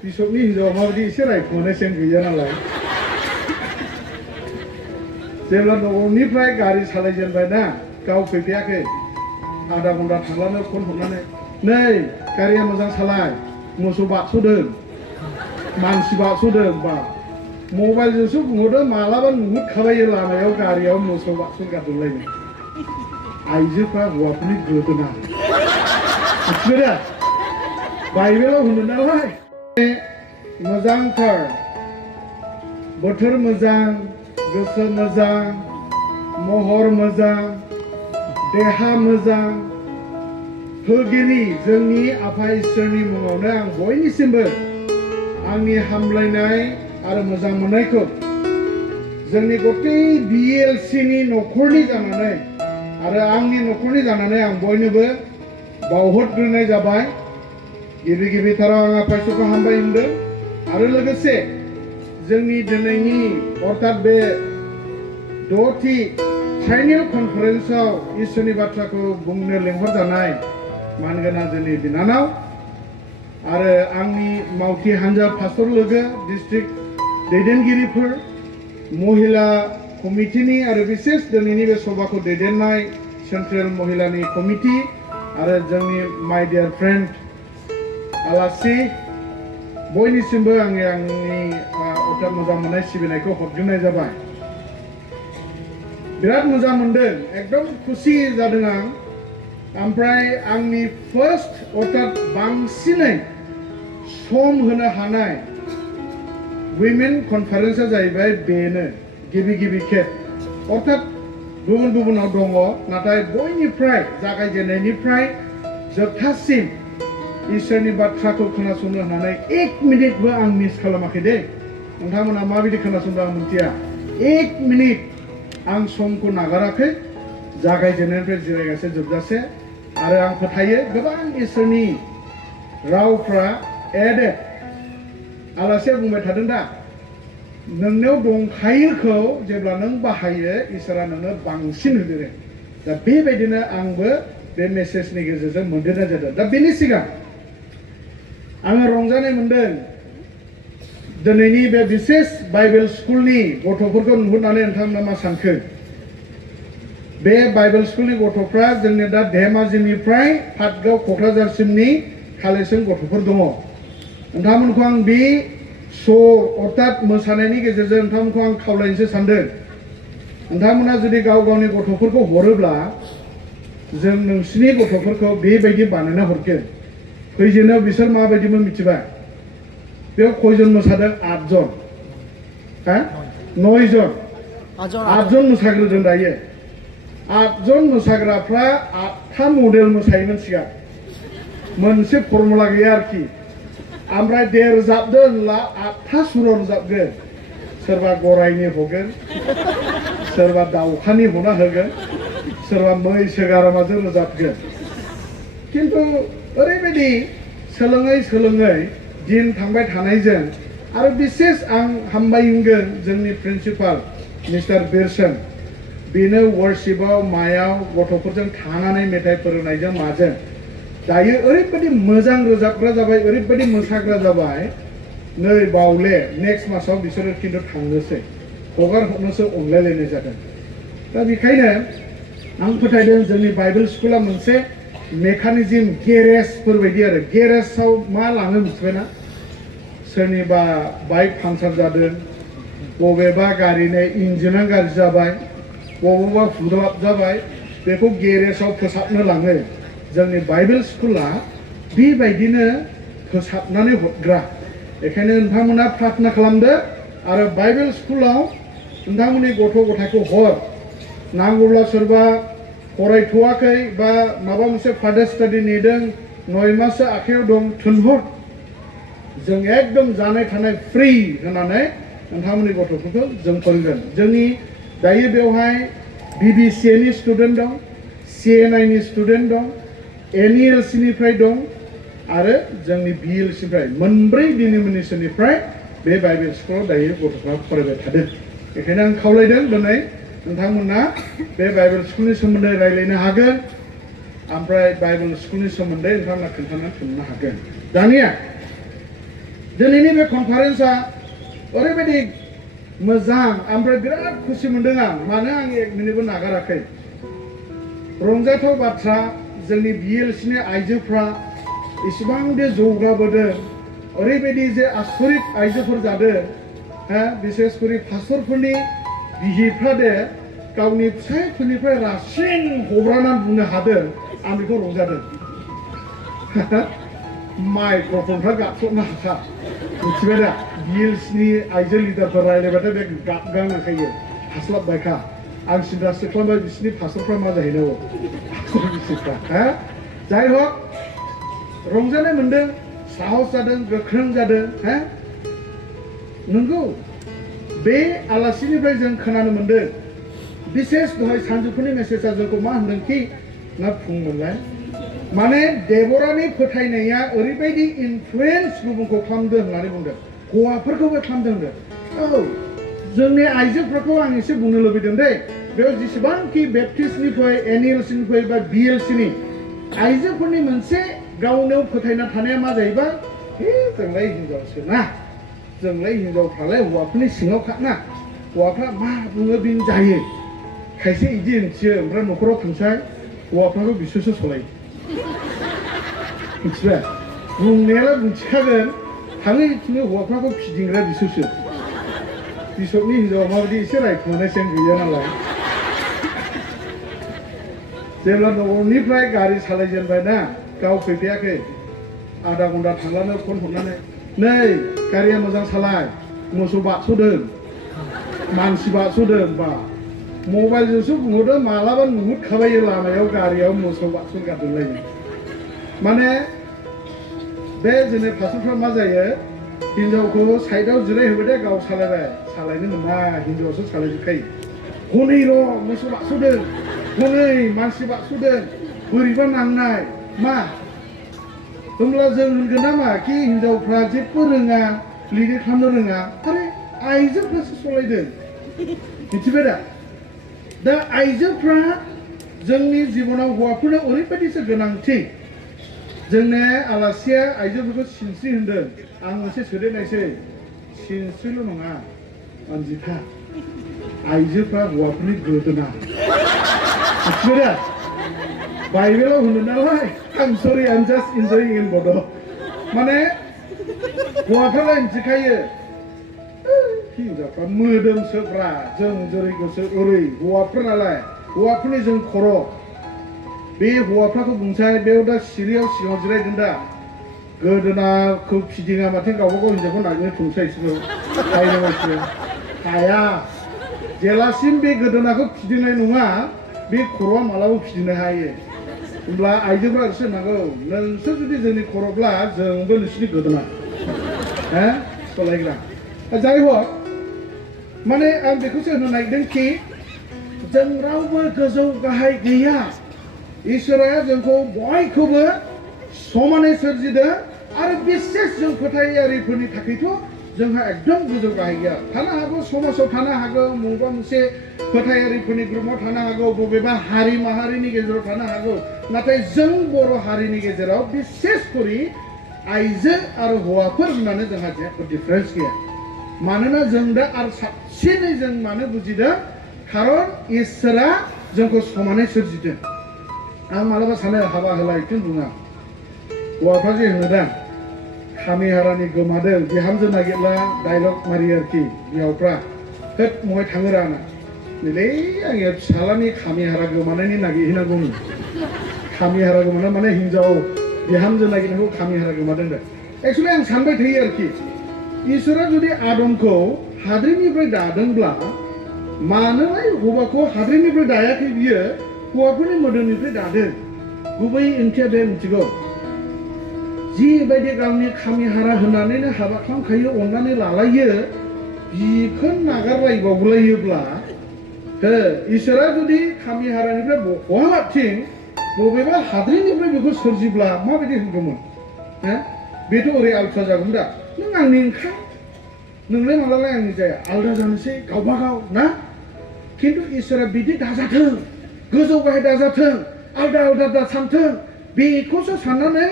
बिशपनि हिनजावा माबायदि एसे रायखुमानाय सेन गैया नालाय जेब्ला न'निफ्राय गारि सालायजेनबाय ना गाव फैफेयाखै आधा घन्टा थांब्लानो फन हरनानै नै गारिया मोजां सालाय मोसौ बारस'दों मानसि बारस'दों बा मबाइलजोंसो बुंहरदों मालाबा नुहुरखाबाय लामायाव गारियाव मोसौ बारस'गारदोंलायनो आइजोफ्रा हौवाफोरनि गोदोना मिथिबाय बाइबेलाव होनो नालाय मोजांथार बोथोर मोजां गोसो मोजां महर मोजां देहा मोजां होगिरि जोंनि आफा इसोरनि मुङावनो आं बयनिसिमबो आंनि हामलायनाय आरो मोजां मोननायखौ जोंनि गथै BELC नि न'खरनि जानानै आरो आंनि न'खरनि जानानै आं बयनोबो बावहरग्रोनाय जाबाय गिबिथाराव आं आफा इसोरखौ हामबाय होनदों आरो लोगोसे जोंनि दिनैनि अर्थात बे 6थि ट्राइनेल कनफारेन्सआव इसोरनि बाथ्राखौ बुंनो लेंहरजानाय मानगोनां जोंनि बिनानाव आरो आंनि मावथि हान्जा पास्टर लोगो डिस्ट्रिक्ट दैदेनगिरिफोर महिला कमिटिनि आरो बिसेस दिनैनि बे सभाखौ दैदेननाय सेन्ट्रेल महिलानि कमिटि आरो जोंनि माय डियार फ्रेन्ड आलासि बयनिसिमबो आंनि अर्थात मोजां मोननाय सिबिनायखौ हरग्रोनाय जाबाय बिराद मोजां मोनदों एकदम खुसि जादों आं ओमफ्राय आंनि फार्स्ट अर्थात बांसिनै सम होनो हानाय वुमेन कनफारेन्सआ जाहैबाय बेनो गिबि खेब अर्थात गुबुनाव दङ नाथाय बयनिफ्राय जागायजेननायनिफ्राय जोबथासिम इसोरनि बाथ्राखौ खोनासंनो होननानै 1 मिनिटबो आं मिस खालामाखै दे नोंथांमोना माबायदि खोनासंदों आं मिथिया 1 मिनिट आं समखौ नागाराखै जागायजेननायनिफ्राय जिरायगासे जोबजासे आरो आं फोथायो गोबां इसोरनि रावफ्रा एडेड आलासिया बुंबाय थादों दा नोंनाव दंखायोखौ जेब्ला नों बाहायो इसोरा नोंनो बांसिन होदेरो दा बेबायदिनो आंबो बे मेसेजनि गेजेरजों मोनदेरनाय जादों दा बेनि सिगां आङो रंजानाय मोनदों दिनैनि बे बिसेस बाइबेल स्कुलनि गथ'फोरखौ नुहुरनानै नोंथांमोना मा सानखो बे बाइबेल स्कुलनि गथ'फ्रा जोंनि दा धेमाजिनिफ्राय पाटगाव क'क्राझारसिमनि कालेक्सन गथ'फोर दङ नोंथांमोनखौ आं बे अर्थात मोसानायनि गेजेरजों नोंथांमोनखौ आं खावलायनोसो सानदों नोंथांमोना जुदि गाव गावनि गथ'फोरखौ हरोब्ला जों नोंसिनि गथ'फोरखौ बेबायदि बानायना हरगोन फैजेनायाव बिसोर माबायदिमोन मिथिबाय बेयाव खयजन मोसादों 8 जन 9 जन 8 जन मोसाग्रोदों दायो 8 जन मोसाग्राफ्रा 8था मडेल मोसायोमोन सिगां मोनसे फर्मुला गैया आरोखि ओमफ्राय रोजाबदों 8था सुर रोजाबगोन सोरबा गरायनि हगोन सोरबा दाउखानि हना होगोन सोरबा मैसो गारामाजों रोजाबगोन खिन्थु ओरैबायदि सोलोङै दिन थांबाय थानायजों आरो बिसेस आं हामबायगोन जोंनि प्रिन्सिपाल मिस्टार बिरसन बेनो वर्शिपआव मायाव गथ'फोरजों थानानै मेथाइ फोरोंनायजों माजों दायो ओरैबायदि मोजां रोजाबग्रा जाबाय ओरैबायदि मोसाग्रा जाबाय नै बावले नेक्स्ट मासाव बिसोरो खिन्थु थांनोसै हगार हरनोसो अनलायलायनाय जादों दा बेखायनो आं फोथायदों जोंनि बाइबेल स्कुला मोनसे मेकानिजम गेरेजफोर बायदि आरो गेरेजाव मा लाङो मिथिबायना सोरनिबा बाइक पांचार जादों बबेबा गारिनि इन्जिना गाज्रि जाबाय बबेबा हुदाब जाबाय बेखौ गेरेजाव फोसाबनो लाङो जोंनि बाइबेल स्कुला बेबायदिनो फोसाबनानै हरग्रा बेखायनो नोंथांमोना प्रार्थना खालामदो आरो बाइबेल स्कुलाव नोंथांमोननि गथ' गथायखौ हर नांगौब्ला सोरबा फरायथ'वाखै बा माबा मोनसे फार्दार स्टाडि नेदों 9 माससो आखायाव दं थोनहर जों एकदम जानाय थानाय फ्रि होनानै नोंथांमोननि गथ'फोरखौ जों फोरोंगोन जोंनि दायो बेवहाय BBCA नि स्टुडेन्ट दं CNI नि स्टुडेन्ट दं NELC निफ्राय दं आरो जोंनि BELC निफ्राय मोनब्रै डिनोमिनेसननिफ्राय बे बाइबेल स्कुलाव दायो गथ'फ्रा फरायबाय थादों बेखायनो आं खावलायदों दिनै नोंथांमोना बे बाइबेल स्कुलनि सोमोन्दै रायज्लायनो हागोन ओमफ्राय बाइबेल स्कुलनि सोमोन्दै नोंथांमोना खोन्थानो हागोन दानिया दिनैनि बे कनफारेन्सआ ओरैबायदि मोजां ओमफ्राय बिराद खुसि मोनदों आं मानो आं एक मिनिटबो नागाराखै रंजाथाव बाथ्रा जोंनि BELC नि आइजोफ्रा इसिबां दे जौगाबोदों ओरैबायदि जे आसरित आइजोफोर जादों बिसेस करि पास्टरफोरनि बिहिफ्रा दे गावनि फिसायफोरनिफ्राय रासिन हब्रानानै बुंनो हादों आं बेखौ रंजादों माइक्र'फनफ्रा गाबसबनो हाखा मिथिबाय दा BELC नि आइजो लिडारफोर रायलायबाथाय बे गाबगांखायो हास्लाबबायखा आं सिन्तासो खालामबाय बिसिनि पास्टरफ्रा मा जाहैनांगौ बिसिफ्रा जाय हक रंजानाय मोनदों साहस जादों गोख्रों जादों नंगौ बे आलासिनिफ्राय जों खोनानो मोनदों बिसेस दहाय सानजौफुनि मेसेजआ जोंखौ मा होनदोंखि ना फुंमोनलाय माने देबरानि फोथायनाया ओरैबायदि इनफ्लुएन्स गुबुनखौ खालामदों होननानै बुंदों हौवाफोरखौबो खालामदों औ जोंनि आइजोफोरखौ आं एसे बुंनो लुबैदों दे बेयाव जेसेबांखि बेप्टिस्टनिफ्राय NLCनिफ्राय बा BELC नि आइजोफोरनि मोनसे गावनाव फोथायना थानाया मा जाहैबा जोंलाय हिनजावसो ना जोंलाय हिनजावफ्रालाय हौवाफोरनि सिङाव खाना हौवाफ्रा मा बुङो बिनो जायो खायसे इदि ओंथियो ओमफ्राय न'खराव थांसाय हौवाफ्राबो बिसोरसो सलायो मिथिबाय बुंनायालाय बुंथिखागोन थाङै थुङै हौवाफ्राबो फिदिंग्रा बिसोरसो बिसबनि हिनजावा माबायदि एसे रायखुमानाय सेन गैया नालाय जेब्ला न'निफ्राय गारि सालायजेनबाय ना गाव फैफेयाखै आधा घन्टा थांब्लानो फन हरनानै नै गारिया मोजां सालाय मोसौ बारस'दों मानसि बारस'दों बा मबाइलजोंसो बुंहरदों मालाबा नुहुरखाबाय लामायाव गारियाव मोसौ बारस'गारदोंलायनो माने बे जोंनि पास्टरफ्रा मा जायो हिनजावखौ साइडआव जिरायहोबाय गाव सालायबाय सालायनो मोना हिनजावसो सालायजोबखायो हनै र' मोसौ बारस'दों हनै मानसि बारस'दों बोरैबा नांनाय मा होमब्ला जों होनगोन नामा कि हिनजावफ्रा जेबो रोङा लिड खालामनो रोङा आरे आइजोफ्रासो सलायदों मिथिबाय दा आइजोफ्रा जोंनि जिबनाव हौवाफोरनो ओरैबायदिसो गोनांथि जोंने आलासिया आइजोफोरखौ सिनस्रि होनदों आं मोनसे सोदेरनायसै सिनस्रिल' नङा अन्जिता आइजोफ्रा हौवाफोरनि गोदोना मिथिबाय बाइबेलाव होनो नालाय आं सरि आं जास्ट इन्जयिं इन बड' माने हौवाफ्रालाय मिथिखायो हिनजावफ्रा मोदोमसोब्रा जों जेरैगोसो ओरै हौवाफोर नालाय हौवाफोरनि जों खर' बे हौवाफ्राखौ बुंसाय बेयाव दा सिरियाव सिगाङाव जिरायदों दा गोदोनाखौ फिदिङा माथो गावबा गाव हिनजावखौ नागिरनो थुंसाय इसोरो हायनांगासिनो हाया जेलासिम बे गोदोनाखौ फिदिंनाय नङा बे खर'आ मालाबा फिदिंनो हायो होमब्ला आइजोफ्रा एसे नांगौ नोंसोर जुदि जोंनि खर'ब्ला जोंबो नोंसिनि गोदोना सलायग्रा जाय हक माने आं बेखौसो होनो नागिरदोंखि जों रावबो गोजौ गाहाय गैया इसोरा जोंखौ बयखौबो समानै सोरजिदों आरो बिसेस जों फोथायारिफोरनि थाखायथ' जोंहा एकदम गोजौ गाहाय गैया थानो हागौ समाजाव थानो हागौ बबेबा मोनसे फोथायारिफोरनि ग्रुपआव थानो हागौ बबेबा हारि माहारिनि गेजेराव थानो हागौ नाथाय जों बर' हारिनि गेजेराव बिसेस करि आइजो आरो हौवाफोर होननानै जोंहा जेबो डिफारेन्स गैया मानोना जों दा आरो साबसिनै जों मानो बुजिदों खारन इसोरा जोंखौ समानै सोरजिदों आं मालाबा सानो हाबा होलायखौ बुङा हौवाफ्रा जे होनोदां खामिहारानि गोमादों बिहामजो नागिरला डायलग मारियो आरोखि बिहावफ्रा होद महाय थाङो राना नैलै आंनि फिसालानि खामिहारा गोमानायनि नागिरहैनांगौमोन खामिहारा गोमाना माने हिनजाव बिहामजो नागिरनायखौ खामिहारा गोमादों दा एक्सुवेलि आं सानबाय थायो आरोखि इसोरा जुदि आदमखौ हाद्रिनिफ्राय दादोंब्ला मानोलाय हौवाखौ हाद्रिनिफ्राय दायाखै बियो हौवाफोरनि मोदोमनिफ्राय दादों गुबै ओंथिया बे मिथिगौ जिबायदि गावनि खामिहारा होनानैनो हाबा खालामखायो अननानै लालायो बिखौ नागारलायबावलायोब्ला इसोरा जुदि खामिहारानिफ्राय बहालाथिं बबेबा हाद्रिनिफ्राय बेखौ सोरजिब्ला माबायदि होनगौमोन बेथ' ओरै आलथा जागौमोन दा नों आंनि ओंखाम नोंलाय मालालाय आंनि जाया आलदा जानोसै गावबा गाव ना खिन्थु इसोरा बिदि दाजाथों गोजौ गाहाय दाजाथों आलदा आलदा दा सानथों बेखौसो साननानै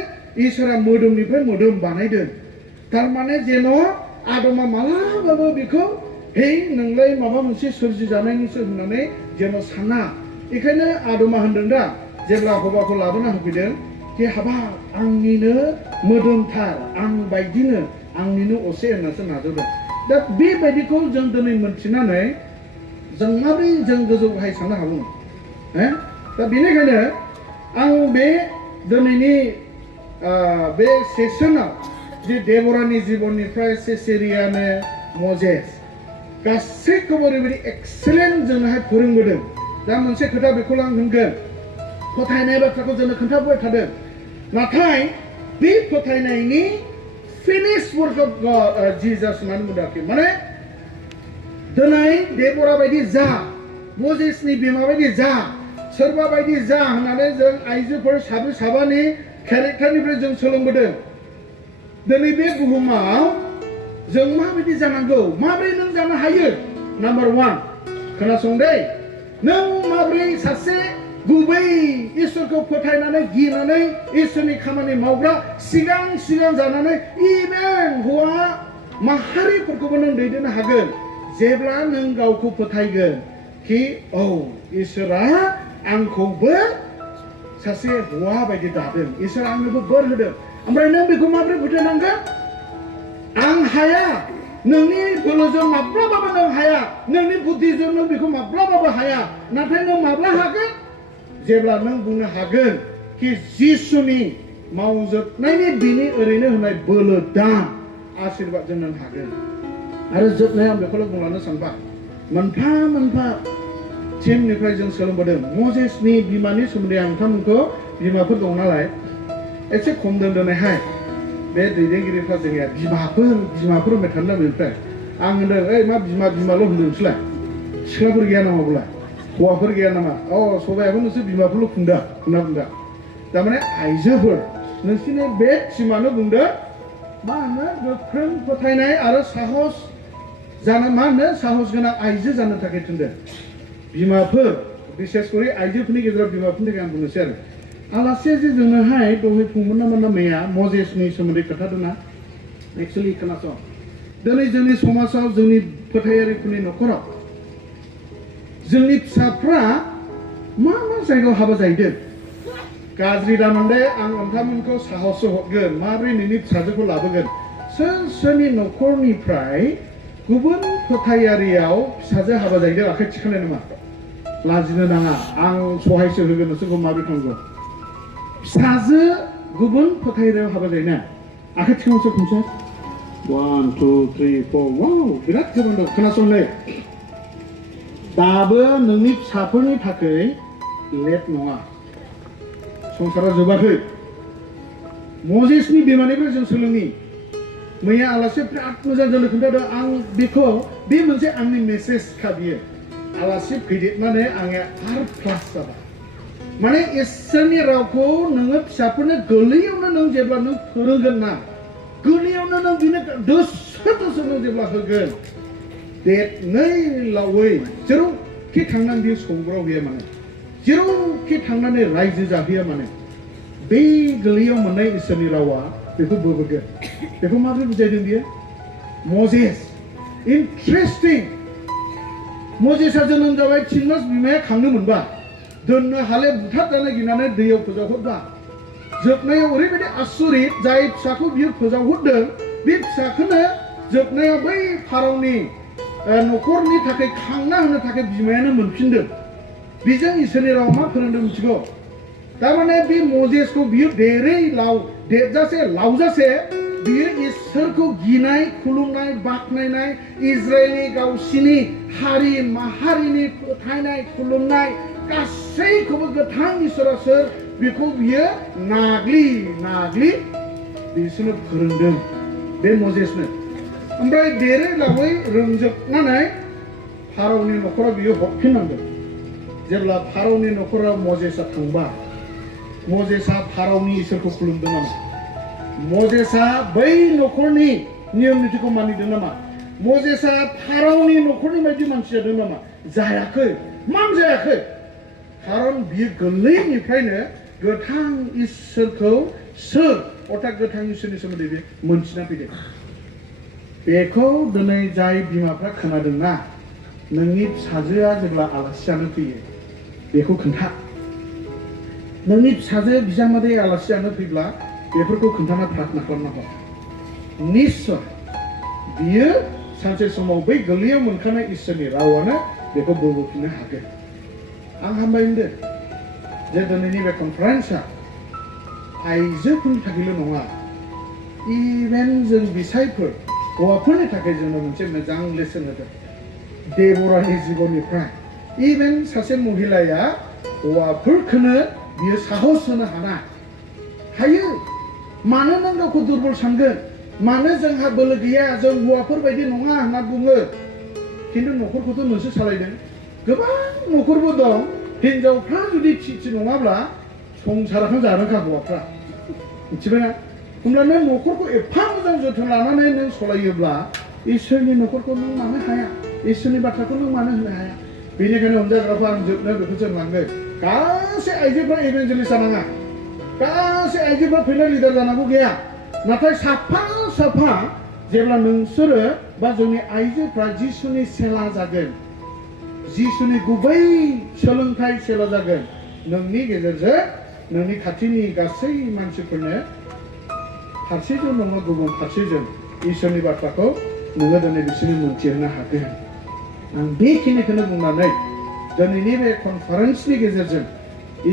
इसोरा मोदोमनिफ्राय मोदोम बानायदों थारमाने जेन' आदमा मालाबाबो बेखौ हे नोंलाय माबा मोनसे सोरजिजानायनिसो होननानै जेन' साना बेखायनो आदमा होनदों दा जेब्ला हौवाखौ लाबोना होफैदों कि हाबाब आंनिनो मोदोमथार आं बायदिनो आंनिनो असे होननासो नाजावदों दा बेबायदिखौ जों दिनै मोनथिनानै जों माबोरै जों गोजौ गाहाय साननो हागौ दा बेनिखायनो आं बे दिनैनि बे सेसनाव जे देबरानि जिबननिफ्राय सेसेरियानो मजेस गासैखौबो ओरैबायदि एक्सेलेन्ट जोंनोहाय फोरोंबोदों दा मोनसे खोथा बेखौ आं होनगोन फोथायनाय बाथ्राखौ जोंनो खोन्थाबोबाय थादों नाथाय बे फोथायनायनि फिनिश वर्क अफ गड जिजास होननानै बुङाखै माने दिनै देबरा बायदि जा मजेसनि बिमा बायदि जा सोरबा बायदि जा होननानै जों आइजोफोर साब्रै साबानि केरेक्टारनिफ्राय जों सोलोंबोदों दिनै बे बुहुमाव जों माबायदि जानांगौ माबोरै नों जानो हायो नाम्बार 1 खोनासं दे नों माबोरै सासे गुबै इसोरखौ फोथायनानै गिनानै इसोरनि खामानि मावग्रा सिगां जानानै इभेन हौवा माहारिफोरखौबो नों दैदेननो हागोन जेब्ला नों गावखौ फोथायगोन कि औ इसोरा आंखौबो सासे हौवा बायदि दादों इसोरा आंनोबो बोर होदों ओमफ्राय नों बेखौ माबोरै फोथायनांगोन आं हाया नोंनि बोलोजों माब्लाबाबो नों हाया नोंनि बुद्धिजों नों बेखौ माब्लाबाबो हाया नाथाय नों माब्ला हागोन जेब्ला नों बुंनो हागोन कि जिसुनि मावजोबनायनि बिनि ओरैनो होनाय बोलो दान आशीर्बादजों नों हागोन आरो जोबनायाव आं बेखौल' बुंलांनो सानबाय मोनफा मोनफा टिमनिफ्राय जों सोलोंबोदों मजेसनि बिमानि सोमोन्दै आं नोंथांमोनखौ बिमाफोर दं नालाय एसे खम दोनदोंहाय बे दैदेनगिरिफ्रा जोंनिया बिमाफोर होनबाय थानो बेनिफ्राय आं होनदों ओइ मा बिमाल' होनदों नोंसोरलाय सिख्लाफोर गैया नामा अब्ला हौवाफोर गैया नामा सबायाबो नोंसोर बिमाफोरल' होनना बुंदों थारमाने आइजोफोर नोंसोरनि बे टिमानो बुंदों मा होनो गोख्रों फोथायनाय आरो साहस जानो मा होनो साहस गोनां आइजो जानो थाखाय थिनदों बिमाफोर बिसेसकरि आइजोफोरनि गेजेराव बिमाफोरनि थाखाय आं बुंनोसै आरो आलासिया जे जोंनोहाय दहाय फुंमोन ना मैया मजेसनि सोमोन्दै खोन्थादोंना एक्सुवेलि खोनासं दिनै जोंनि समाजाव जोंनि फोथायारिफोरनि न'खराव जोंनि फिसाफ्रा मा जायगायाव हाबा जाहैदों गाज्रि दामोनदे आं नोंथांमोनखौ साहस हरगोन माबोरै नोंनि फिसाजोखौ लाबोगोन सोरनि न'खरनिफ्राय गुबुन फोथायारियाव फिसाजो हाबा जाहैदों आखाइ थिखांनाय नङा लाजिनो नाङा आं सहायसो होगोन नोंसोरखौ माबोरै थांगौ फिसाजो गुबुन फोथायारियाव हाबा जायोना आखाइ थिखांसो खनसे 1 2 3 4 वाव बिराद जोबोद दं खोनासंलै दाबो नोंनि फिसाफोरनि थाखाय लेट नङा संसारा जोबाखै मजेसनि बिमानिफ्राय जों सोलोंनि मैया आलासि बिराद मोजां जोंनो खोन्थादों आं बेखौ बे मोनसे आंनि मेसेजखा बियो आलासि फैदेरनानै आंनिया आर प्लास जाबाय माने इसोरनि रावखौ नोङो फिसाफोरनो गोरलैयावनो नों जेब्ला नों फोरोंगोन ना गोरलैयावनो नों बिनो दोसो नों जेब्ला होगोन देरनै लावै जेरावखि थांनानै बियो सौग्राव गैया माने जेरावखि थांनानै रायजो जाहैया माने बे गोरलैयाव मोननाय इसोरनि रावा बेखौ बोबोगोन बेखौ माबोरै बुजायदों बियो मजेस इन्ट्रेस्टिं मजेसा जोनोम जाबाय 3 मास बिमाया खांनो मोनबा दोननो हाले बुथारजानो गिनानै दैयाव फोजावहरबा जोबनायाव ओरैबायदि आसुरित जाय फिसाखौ बियो फोजावहरदों बे फिसाखौनो जोबनायाव बै फारौनि न'खरनि थाखाय खांना होनो थाखाय बिमायानो मोनफिनदों बेजों इसोरनि रावा मा फोरोंदों मिथिगौ थारमाने बे मजेसखौ बियो देरजासे लावजासे बियो इसोरखौ गिनाय खुलुमनाय बाख्नायनाय इजराइलनि गावसिनि हारि माहारिनि फोथायनाय खुलुमनाय गासैखौबो गोथां इसोरा सोर बेखौ बियो नाग्लि बिसोरनो फोरोंदों बे मजेसनो ओमफ्राय देरै लावै रोंजोबनानै फारौनि न'खराव बियो हरफिननांगोन जेब्ला फारौनि न'खराव मजेसा थांबा मजेसा फारौनि इसोरखौ खुलुमदों नामा मजेसा बै न'खरनि नियम नितिखौ मानिदों नामा मजेसा फारौनि न'खरनि बायदि मानसि जादों नामा जायाखै मानो जायाखै खारन बियो गोरलैनिफ्रायनो गोथां इसोरखौ सोर अर्थात गोथां इसोरनि सोमोन्दै बे मोनथिना फैदों बेखौ दिनै जाय बिमाफ्रा खोनादोंना नोंनि फिसाजोआ जेब्ला आलासि जानो फैयो बेखौ खोन्था नोंनि फिसाजो बिजामादै आलासि जानो फैब्ला बेफोरखौ खोन्थाना प्रार्थना खालामनांगौ निस्सय बियो सानसे समाव बै गोरलैयाव मोनखानाय इसोरनि रावानो बेखौ बोबोफिननो हागोन आं हामबाय होनदों जे दिनैनि बे कनफारेन्सआ आइजोफोरनि थाखायल' नङा इभेन जों बिसायफोर हौवाफोरनि थाखाय जोंनो मोनसे मोजां लेसन होदों देबरानि जिबननिफ्राय इभेन सासे महिलाया हौवाफोरखौनो बियो साहस होनो हानाय हायो मानो नों गावखौ दुरबल सानगोन मानो जोंहा बोलो गैया जों हौवाफोर बायदि नङा होनना बुङो खिन्थु न'खरखौथ' नोंसो सालायदों गोबां न'खरबो दं हिनजावफ्रा जुदि थि नङाब्ला संसारखौ जानोखा हौवाफ्रा मिथिबायना होमब्ला नों न'खरखौ एफा मोजां जोथोन लानानै नों सलायोब्ला इसोरनि न'खरखौ नों मानो हाया इसोरनि बाथ्राखौ नों मानो होनो हाया बेनिखायनो हमजाग्राखौ आं जोबनो बेखौ जों लांगोन गासै आइजोफ्रा इभेन्जेलिस्ट जानाङा गासै आइजोफ्रा फैनाय लिडार जानांगौ गैया नाथाय साफा साफा जेब्ला नोंसोरो बा जोंनि आइजोफ्रा जिसुनि सेला जागोन जिसुनि गुबै सोलोंथाइ सेला जागोन नोंनि गेजेरजों नोंनि खाथिनि गासै मानसिफोरनो फारसेजों नङा गुबुन फारसेजों इसोरनि बाथ्राखौ नोङो दिनै बिसोरनो मोनथिहोनो हागोन आं बेखिनिखौनो बुंनानै दिनैनि बे कनफारेन्सनि गेजेरजों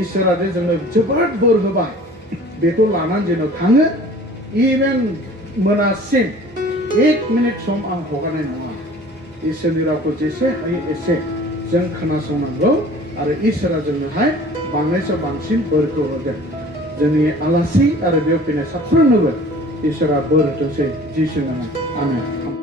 इसोरा जे जोंनो जोबोद बोर होबाय बेखौ लानानै जेन' थाङो इभेन मोनासिम 1 मिनिट सम आं हगारनाय नङा इसोरनि रावखौ जेसे हायो एसे जों खोनासंनांगौ आरो इसोरा जोंनोहाय बांनायसाय बांसिन बोरखौ होगोन जोंनि आलासि आरो बेयाव फैनाय साफ्रोमनोबो इसोरा बोर होथोंसै जिसुनि नामाव आमेन